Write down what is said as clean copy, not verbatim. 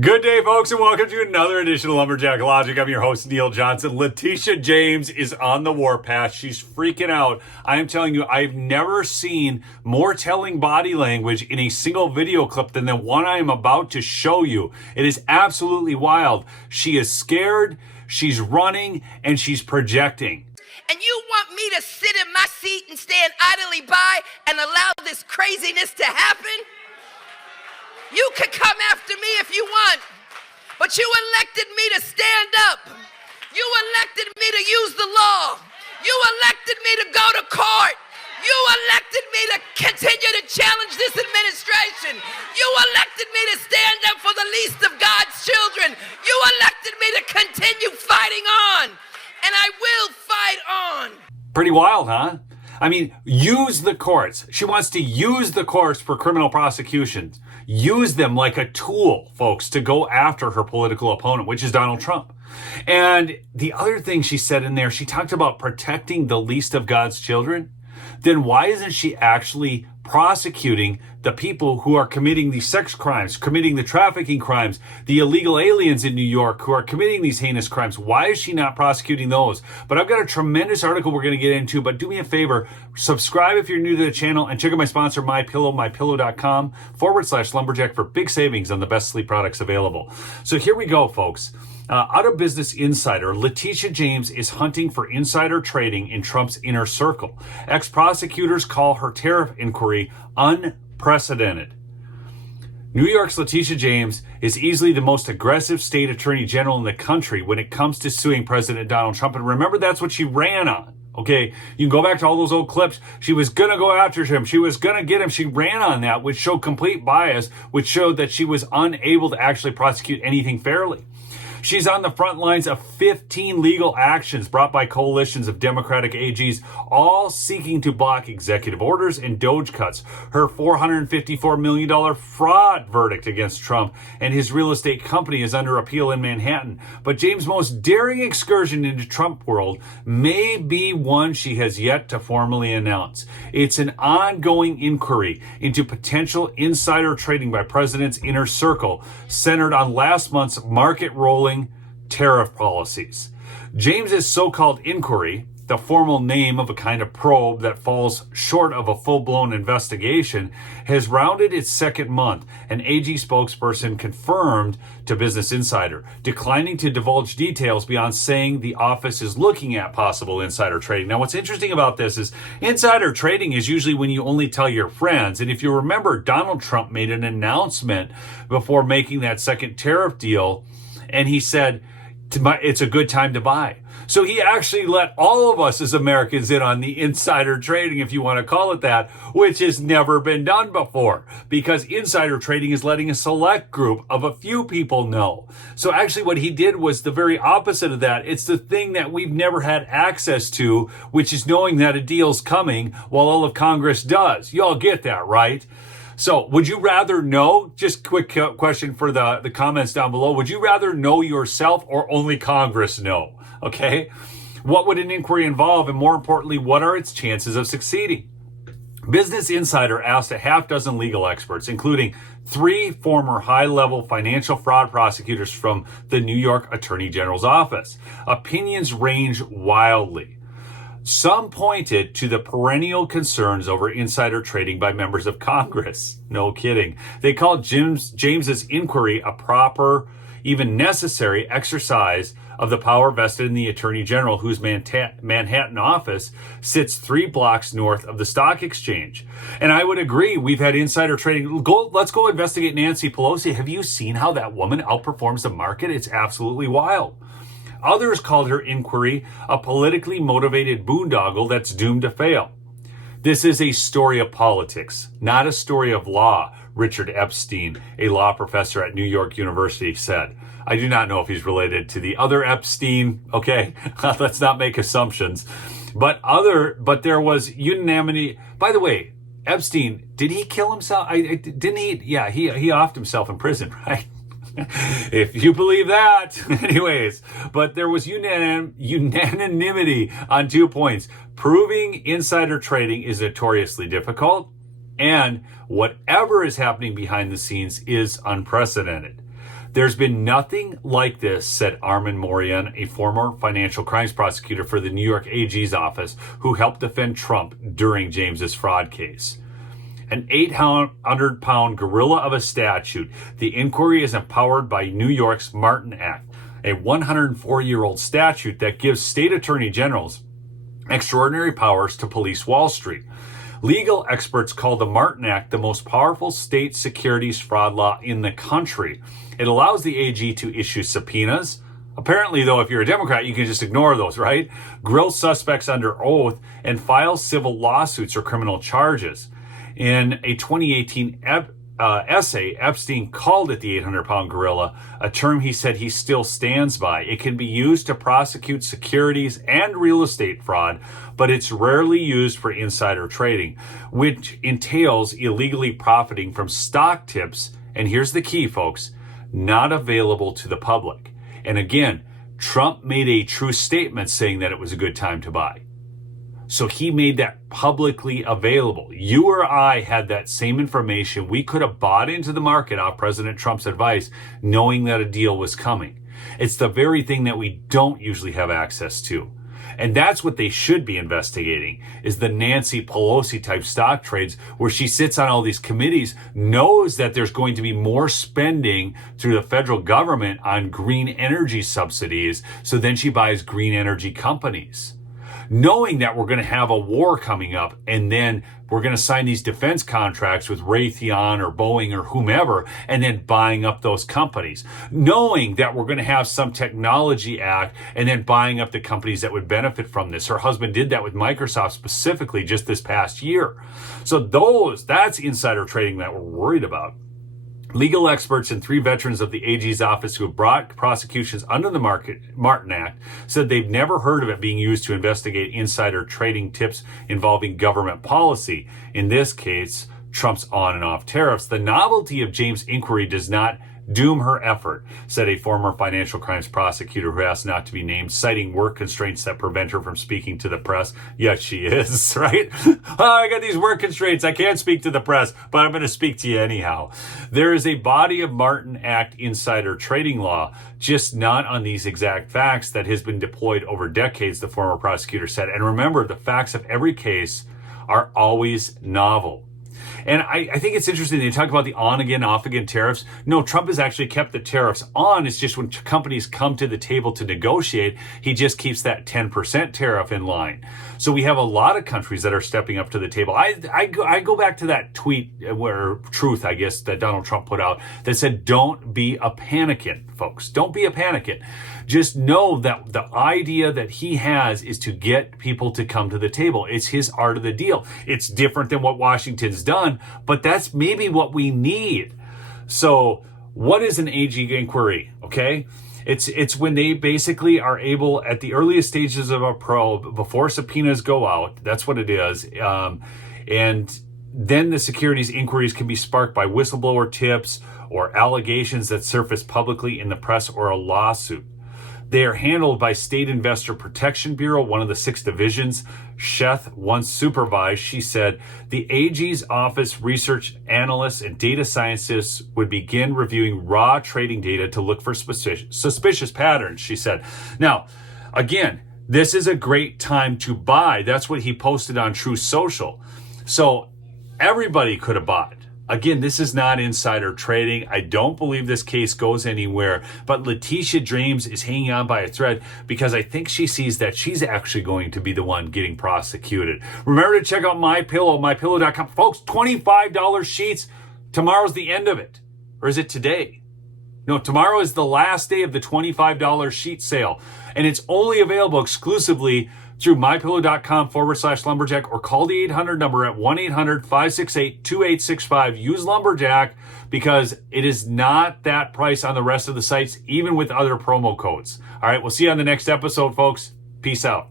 Good day, folks, and welcome to another edition of Lumberjack Logic. I'm your host, Neil Johnson. Letitia James is on the warpath. She's freaking out. I am telling you, I've never seen more telling body language in a single video clip than the one I am about to show you. It is absolutely wild. She is scared, she's running, and she's projecting. And you want me to sit in my seat and stand idly by and allow this craziness to happen? You could come after me if you want, but you elected me to stand up. You elected me to use the law. You elected me to go to court. You elected me to continue to challenge this administration. You elected me to stand up for the least of God's children. You elected me to continue fighting on, and I will fight on. Pretty wild, huh? I mean, use the courts. She wants to use the courts for criminal prosecutions. Use them like a tool, folks, to go after her political opponent, which is Donald Trump. And the other thing she said in there, she talked about protecting the least of God's children. Then why isn't she actually prosecuting the people who are committing these sex crimes, committing the trafficking crimes, the illegal aliens in New York who are committing these heinous crimes? Why is she not prosecuting those? But I've got a tremendous article we're going to get into, but do me a favor, subscribe if you're new to the channel and check out my sponsor, MyPillow, mypillow.com/lumberjack for big savings on the best sleep products available. So here we go, folks. Out of Business Insider, Letitia James is hunting for insider trading in Trump's inner circle. Ex-prosecutors call her tariff inquiry unprecedented. New York's Letitia James is easily the most aggressive state attorney general in the country when it comes to suing President Donald Trump. And remember, that's what she ran on. Okay, you can go back to all those old clips. She was going to go after him. She was going to get him. She ran on that, which showed complete bias, which showed that she was unable to actually prosecute anything fairly. She's on the front lines of 15 legal actions brought by coalitions of Democratic AGs, all seeking to block executive orders and DOGE cuts. Her $454 million fraud verdict against Trump and his real estate company is under appeal in Manhattan. But James' most daring excursion into Trump world may be one she has yet to formally announce. It's an ongoing inquiry into potential insider trading by president's inner circle, centered on last month's market rolling tariff policies. James's so-called inquiry, the formal name of a kind of probe that falls short of a full-blown investigation, has rounded its second month, an AG spokesperson confirmed to Business Insider, declining to divulge details beyond saying the office is looking at possible insider trading. Now, what's interesting about this is insider trading is usually when you only tell your friends. And if you remember, Donald Trump made an announcement before making that second tariff deal, and he said, it's a good time to buy. So he actually let all of us as Americans in on the insider trading, if you want to call it that, which has never been done before, because insider trading is letting a select group of a few people know. So actually what he did was the very opposite of that. It's the thing that we've never had access to, which is knowing that a deal's coming while all of Congress does. You all get that, right? So would you rather know, just quick question for the comments down below, would you rather know yourself or only Congress know? Okay. What would an inquiry involve? And more importantly, what are its chances of succeeding? Business Insider asked a half dozen legal experts, including 3 former high-level financial fraud prosecutors from the New York Attorney General's office. Opinions range wildly. Some pointed to the perennial concerns over insider trading by members of Congress. No kidding. They called James's inquiry a proper, even necessary exercise of the power vested in the Attorney General, whose Manhattan office sits 3 blocks north of the stock exchange. And I would agree, we've had insider trading. Let's go investigate Nancy Pelosi. Have you seen how that woman outperforms the market? It's absolutely wild. Others called her inquiry a politically motivated boondoggle that's doomed to fail. This is a story of politics, not a story of law, Richard Epstein, a law professor at New York University, said. I do not know if he's related to the other Epstein, okay? Let's not make assumptions. But there was unanimity. By the way, Epstein, did he kill himself? Didn't he? Yeah, he offed himself in prison, right? If you believe that. Anyways, but there was unanimity on 2 points. Proving insider trading is notoriously difficult, and whatever is happening behind the scenes is unprecedented. There's been nothing like this, said Armin Morian, a former financial crimes prosecutor for the New York AG's office, who helped defend Trump during James's fraud case. An 800-pound gorilla of a statute, the inquiry is empowered by New York's Martin Act, a 104-year-old statute that gives state attorney generals extraordinary powers to police Wall Street. Legal experts call the Martin Act the most powerful state securities fraud law in the country. It allows the AG to issue subpoenas. Apparently, though, if you're a Democrat, you can just ignore those, right? Grill suspects under oath and file civil lawsuits or criminal charges. In a 2018 essay, Epstein called it the 800-pound gorilla, a term he said he still stands by. It can be used to prosecute securities and real estate fraud, but it's rarely used for insider trading, which entails illegally profiting from stock tips. And here's the key, folks, not available to the public. And again, Trump made a true statement saying that it was a good time to buy. So he made that publicly available. You or I had that same information. We could have bought into the market off President Trump's advice, knowing that a deal was coming. It's the very thing that we don't usually have access to. And that's what they should be investigating, is the Nancy Pelosi type stock trades where she sits on all these committees, knows that there's going to be more spending through the federal government on green energy subsidies. So then she buys green energy companies, knowing that we're going to have a war coming up, and then we're going to sign these defense contracts with Raytheon or Boeing or whomever, and then buying up those companies, knowing that we're going to have some technology act and then buying up the companies that would benefit from this. Her husband did that with Microsoft specifically just this past year. So that's insider trading that we're worried about. Legal experts and 3 veterans of the AG's office who have brought prosecutions under the Martin Act said they've never heard of it being used to investigate insider trading tips involving government policy. In this case, Trump's on and off tariffs. The novelty of James' inquiry does not doom her effort, said a former financial crimes prosecutor who asked not to be named, citing work constraints that prevent her from speaking to the press. Yes, she is, right? I got these work constraints. I can't speak to the press, but I'm going to speak to you anyhow. There is a body of Martin Act insider trading law, just not on these exact facts, that has been deployed over decades, the former prosecutor said. And remember, the facts of every case are always novel. And I think it's interesting. They talk about the on-again, off-again tariffs. No, Trump has actually kept the tariffs on. It's just when companies come to the table to negotiate, he just keeps that 10% tariff in line. So we have a lot of countries that are stepping up to the table. I go back to that tweet, truth, I guess, that Donald Trump put out that said, don't be a panicking, folks. Don't be a panicking. Just know that the idea that he has is to get people to come to the table. It's his art of the deal. It's different than what Washington's done, but that's maybe what we need. So what is an AG inquiry? Okay. It's when they basically are able, at the earliest stages of a probe, before subpoenas go out, that's what it is. And then the securities inquiries can be sparked by whistleblower tips or allegations that surface publicly in the press or a lawsuit. They are handled by State Investor Protection Bureau, one of the 6 divisions. Sheth once supervised, she said, the AG's office research analysts and data scientists would begin reviewing raw trading data to look for suspicious patterns, she said. Now, again, this is a great time to buy. That's what he posted on Truth Social. So everybody could have bought. Again, this is not insider trading. I don't believe this case goes anywhere, but Letitia James is hanging on by a thread because I think she sees that she's actually going to be the one getting prosecuted. Remember to check out MyPillow, mypillow.com. Folks, $25 sheets. Tomorrow's the end of it. Or is it today? No, tomorrow is the last day of the $25 sheet sale, and it's only available exclusively through mypillow.com/lumberjack or call the 800 number at 1-800-568-2865. Use Lumberjack because it is not that price on the rest of the sites, even with other promo codes. All right, we'll see you on the next episode, folks. Peace out.